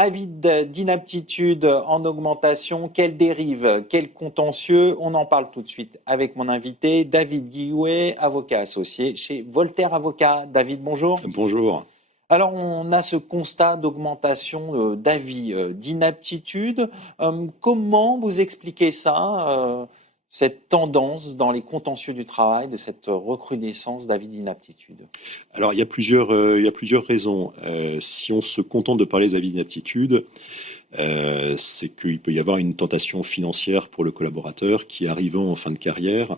Avis d'inaptitude en augmentation, quelle dérive, quel contentieux? On en parle tout de suite avec mon invité, David Guillouet, avocat associé chez Voltaire Avocat. David, bonjour. Bonjour. Alors, on a ce constat d'augmentation d'avis d'inaptitude. Comment vous expliquez ça, cette tendance dans les contentieux du travail, de cette recrudescence d'avis d'inaptitude? Alors, il y a plusieurs raisons. Si on se contente de parler des avis d'inaptitude, c'est qu'il peut y avoir une tentation financière pour le collaborateur qui, arrivant en fin de carrière,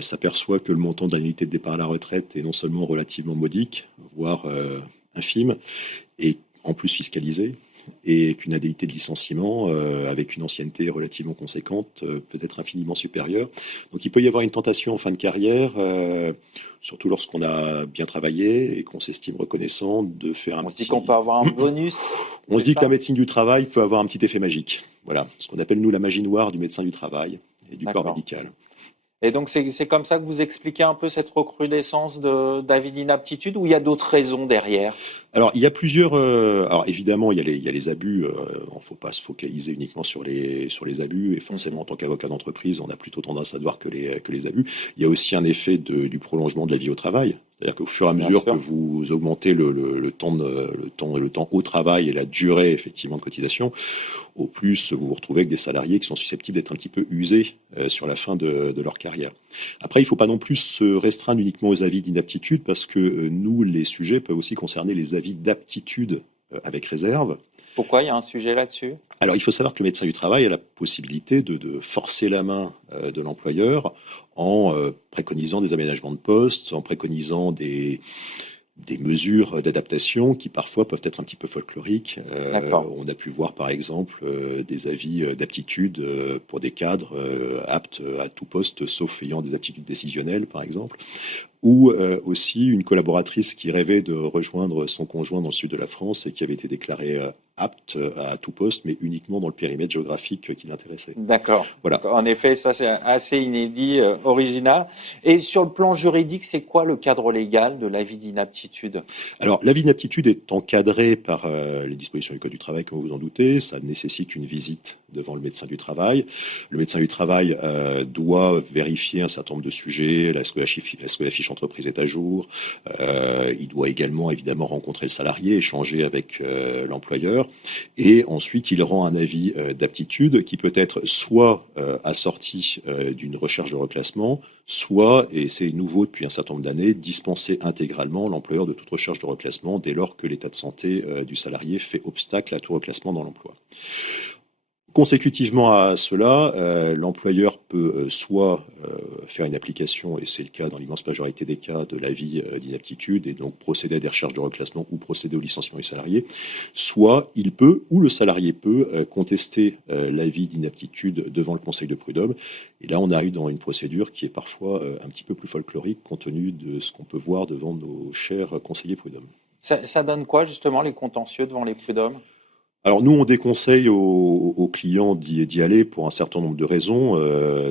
s'aperçoit que le montant de l'indemnité de départ à la retraite est non seulement relativement modique, voire infime, et en plus fiscalisé, et qu'une indemnité de licenciement, avec une ancienneté relativement conséquente, peut être infiniment supérieure. Donc il peut y avoir une tentation en fin de carrière, surtout lorsqu'on a bien travaillé et qu'on s'estime reconnaissant, de faire un On se dit qu'on peut petit... avoir un bonus, On se c'est dit que la ça? médecine du travail peut avoir un petit effet magique. Voilà, ce qu'on appelle nous la magie noire du médecin du travail et du corps D'accord. médical. Et donc, c'est comme ça que vous expliquez un peu cette recrudescence d'avis d'inaptitude ou il y a d'autres raisons derrière? Alors, il y a plusieurs. Alors, évidemment, il y a les abus. Il ne faut pas se focaliser uniquement sur les abus. Et forcément, Mhm. en tant qu'avocat d'entreprise, on a plutôt tendance à voir que les abus. Il y a aussi un effet du prolongement de la vie au travail. C'est-à-dire qu'au fur et à Bien mesure que sûr. vous augmentez le temps au travail et la durée effectivement de cotisation, au plus vous vous retrouvez avec des salariés qui sont susceptibles d'être un petit peu usés sur la fin de leur carrière. Après, il ne faut pas non plus se restreindre uniquement aux avis d'inaptitude parce que nous, les sujets peuvent aussi concerner les avis d'aptitude avec réserve. Pourquoi il y a un sujet là-dessus? Alors, il faut savoir que le médecin du travail a la possibilité de forcer la main de l'employeur en préconisant des aménagements de poste, en préconisant des mesures d'adaptation qui parfois peuvent être un petit peu folkloriques. D'accord. On a pu voir par exemple des avis d'aptitude pour des cadres aptes à tout poste sauf ayant des aptitudes décisionnelles par exemple, ou aussi une collaboratrice qui rêvait de rejoindre son conjoint dans le sud de la France et qui avait été déclarée apte à tout poste mais uniquement dans le périmètre géographique qui l'intéressait. D'accord. Voilà. Donc, en effet, ça c'est assez inédit, original. Et sur le plan juridique, c'est quoi le cadre légal de l'avis d'inaptitude? Alors, l'avis d'inaptitude est encadré par les dispositions du Code du travail, comme vous vous en doutez. Ça nécessite une visite devant le médecin du travail. Le médecin du travail doit vérifier un certain nombre de sujets. Est-ce que la fiche entreprise est à jour? Il doit également, évidemment, rencontrer le salarié, échanger avec l'employeur. Et ensuite, il rend un avis d'aptitude qui peut être soit assorti d'une recherche de reclassement, soit, et c'est nouveau depuis un certain nombre d'années, dispenser intégralement l'employeur de toute recherche de reclassement dès lors que l'état de santé du salarié fait obstacle à tout reclassement dans l'emploi. Consécutivement à cela, l'employeur peut soit faire une application, et c'est le cas dans l'immense majorité des cas, de l'avis d'inaptitude, et donc procéder à des recherches de reclassement ou procéder au licenciement du salarié, soit il peut, ou le salarié peut, contester l'avis d'inaptitude devant le conseil de prud'homme. Et là, on arrive dans une procédure qui est parfois un petit peu plus folklorique, compte tenu de ce qu'on peut voir devant nos chers conseillers prud'hommes. Ça donne quoi justement les contentieux devant les prud'hommes? Alors nous, on déconseille aux clients d'y aller pour un certain nombre de raisons.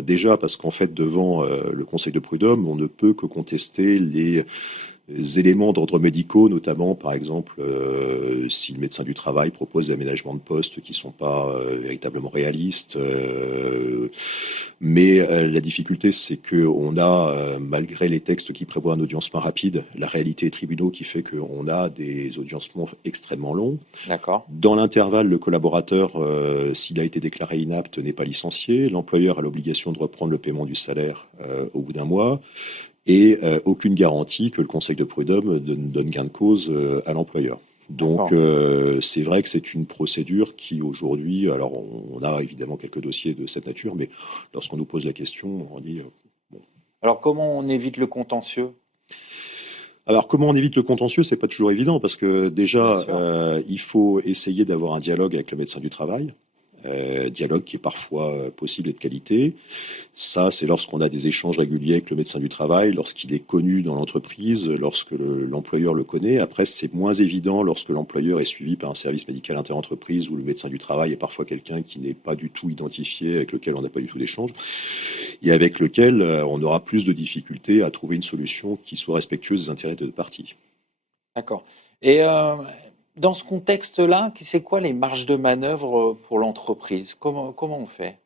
Déjà parce qu'en fait, devant le conseil de prud'homme, on ne peut que contester les éléments d'ordre médicaux, notamment par exemple si le médecin du travail propose des aménagements de poste qui ne sont pas véritablement réalistes. Mais la difficulté, c'est qu'on a, malgré les textes qui prévoient un audiencement rapide, la réalité des tribunaux qui fait qu'on a des audiencements extrêmement longs. D'accord. Dans l'intervalle, le collaborateur, s'il a été déclaré inapte, n'est pas licencié. L'employeur a l'obligation de reprendre le paiement du salaire au bout d'un mois et aucune garantie que le conseil de prud'homme donne gain de cause à l'employeur. Donc D'accord. c'est vrai que c'est une procédure qui aujourd'hui, alors on a évidemment quelques dossiers de cette nature, mais lorsqu'on nous pose la question, on dit bon. Alors comment on évite le contentieux? Alors comment on évite le contentieux, c'est pas toujours évident parce que Bien déjà sûr. il faut essayer d'avoir un dialogue avec le médecin du travail. Dialogue qui est parfois possible et de qualité. Ça, c'est lorsqu'on a des échanges réguliers avec le médecin du travail, lorsqu'il est connu dans l'entreprise, lorsque l'employeur le connaît. Après, c'est moins évident lorsque l'employeur est suivi par un service médical interentreprise où le médecin du travail est parfois quelqu'un qui n'est pas du tout identifié, avec lequel on n'a pas du tout d'échange, et avec lequel on aura plus de difficultés à trouver une solution qui soit respectueuse des intérêts de deux parties. D'accord. Et Dans ce contexte-là, c'est quoi les marges de manœuvre pour l'entreprise? Comment on fait?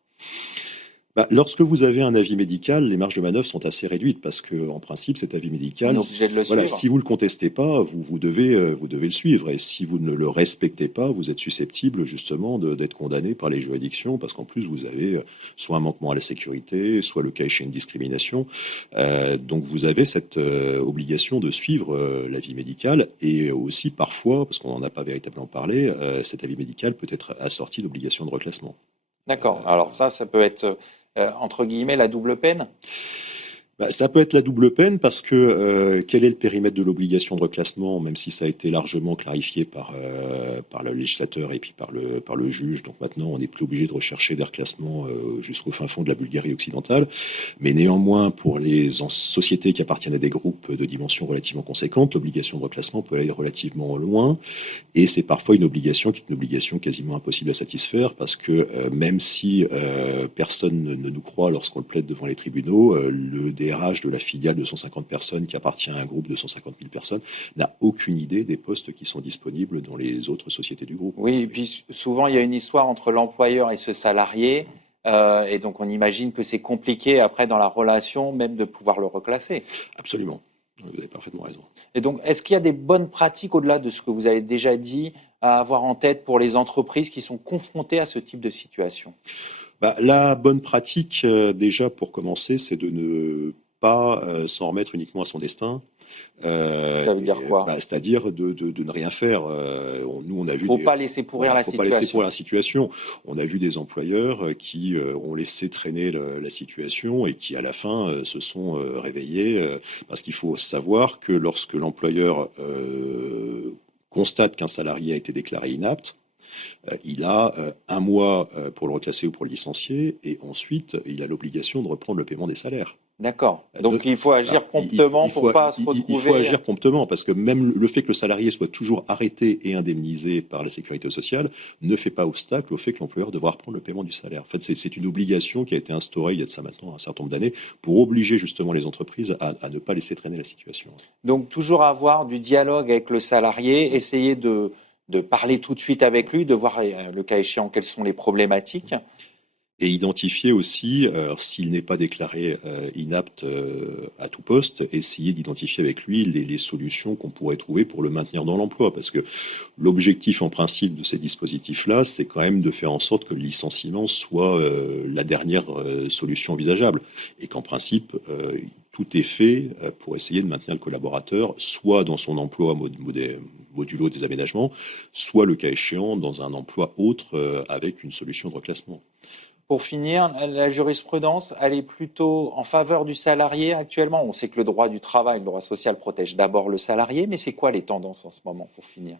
Bah, lorsque vous avez un avis médical, les marges de manœuvre sont assez réduites parce que, en principe, cet avis On est médical, obligé de le voilà, suivre? si vous le contestez pas, vous devez le suivre. Et si vous ne le respectez pas, vous êtes susceptible justement d'être condamné par les juridictions parce qu'en plus, vous avez soit un manquement à la sécurité, soit le cas échéant une discrimination. Donc, vous avez cette obligation de suivre l'avis médical et aussi parfois, parce qu'on n'en a pas véritablement parlé, cet avis médical peut être assorti d'obligations de reclassement. D'accord. Alors ça peut être, entre guillemets, «la double peine»? Bah, ça peut être la double peine parce que quel est le périmètre de l'obligation de reclassement, même si ça a été largement clarifié par le législateur et puis par le juge. Donc maintenant, on n'est plus obligé de rechercher des reclassements jusqu'au fin fond de la Bulgarie occidentale. Mais néanmoins, pour les sociétés qui appartiennent à des groupes de dimension relativement conséquente, l'obligation de reclassement peut aller relativement loin. Et c'est parfois une obligation qui est une obligation quasiment impossible à satisfaire parce que même si personne ne nous croit lorsqu'on le plaide devant les tribunaux, le DRH de la filiale de 150 personnes qui appartient à un groupe de 150 000 personnes n'a aucune idée des postes qui sont disponibles dans les autres sociétés du groupe. Oui, et puis souvent il y a une histoire entre l'employeur et ce salarié, et donc on imagine que c'est compliqué après dans la relation même de pouvoir le reclasser. Absolument, vous avez parfaitement raison. Et donc, est-ce qu'il y a des bonnes pratiques au-delà de ce que vous avez déjà dit à avoir en tête pour les entreprises qui sont confrontées à ce type de situation? Bah, la bonne pratique, déjà pour commencer, c'est de ne pas s'en remettre uniquement à son destin. Ça veut dire quoi? C'est-à-dire de ne rien faire. Nous, on a vu Faut pas laisser pourrir voilà, la faut pas laisser situation. pourrir la situation. On a vu des employeurs qui ont laissé traîner la situation et qui, à la fin, se sont réveillés. Parce qu'il faut savoir que lorsque l'employeur constate qu'un salarié a été déclaré inapte, il a un mois pour le reclasser ou pour le licencier, et ensuite, il a l'obligation de reprendre le paiement des salaires. D'accord. Donc il faut Voilà. agir promptement pour pas se Il faut retrouver. agir promptement parce que même le fait que le salarié soit toujours arrêté et indemnisé par la sécurité sociale ne fait pas obstacle au fait que l'employeur devra reprendre le paiement du salaire. En fait, c'est une obligation qui a été instaurée il y a de ça maintenant un certain nombre d'années pour obliger justement les entreprises à ne pas laisser traîner la situation. Donc toujours avoir du dialogue avec le salarié, essayer de parler tout de suite avec lui, de voir le cas échéant quelles sont les problématiques. Et identifier aussi, s'il n'est pas déclaré inapte à tout poste, essayer d'identifier avec lui les solutions qu'on pourrait trouver pour le maintenir dans l'emploi. Parce que l'objectif en principe de ces dispositifs-là, c'est quand même de faire en sorte que le licenciement soit la dernière solution envisageable. Et qu'en principe, tout est fait pour essayer de maintenir le collaborateur, soit dans son emploi modulo des aménagements, soit le cas échéant dans un emploi autre avec une solution de reclassement. Pour finir, la jurisprudence, elle est plutôt en faveur du salarié actuellement. On sait que le droit du travail, le droit social protège d'abord le salarié, mais c'est quoi les tendances en ce moment pour finir?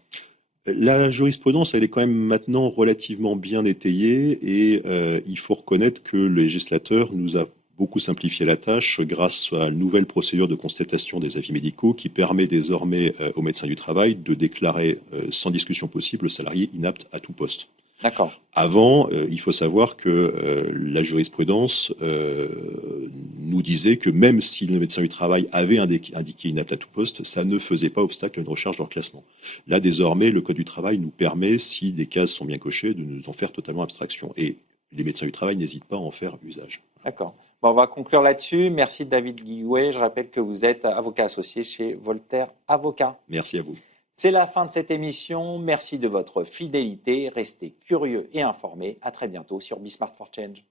La jurisprudence, elle est quand même maintenant relativement bien étayée et il faut reconnaître que le législateur nous a beaucoup simplifié la tâche grâce à une nouvelle procédure de constatation des avis médicaux qui permet désormais aux médecins du travail de déclarer sans discussion possible le salarié inapte à tout poste. D'accord. Avant, il faut savoir que la jurisprudence nous disait que même si le médecin du travail avait indiqué inapte à tout poste, ça ne faisait pas obstacle à une recherche de reclassement. Là, désormais, le Code du travail nous permet, si des cases sont bien cochées, de nous en faire totalement abstraction. Et les médecins du travail n'hésitent pas à en faire usage. D'accord. Bon, on va conclure là-dessus. Merci David Guillouet. Je rappelle que vous êtes avocat associé chez Voltaire Avocat. Merci à vous. C'est la fin de cette émission. Merci de votre fidélité. Restez curieux et informés. À très bientôt sur Be Smart for Change.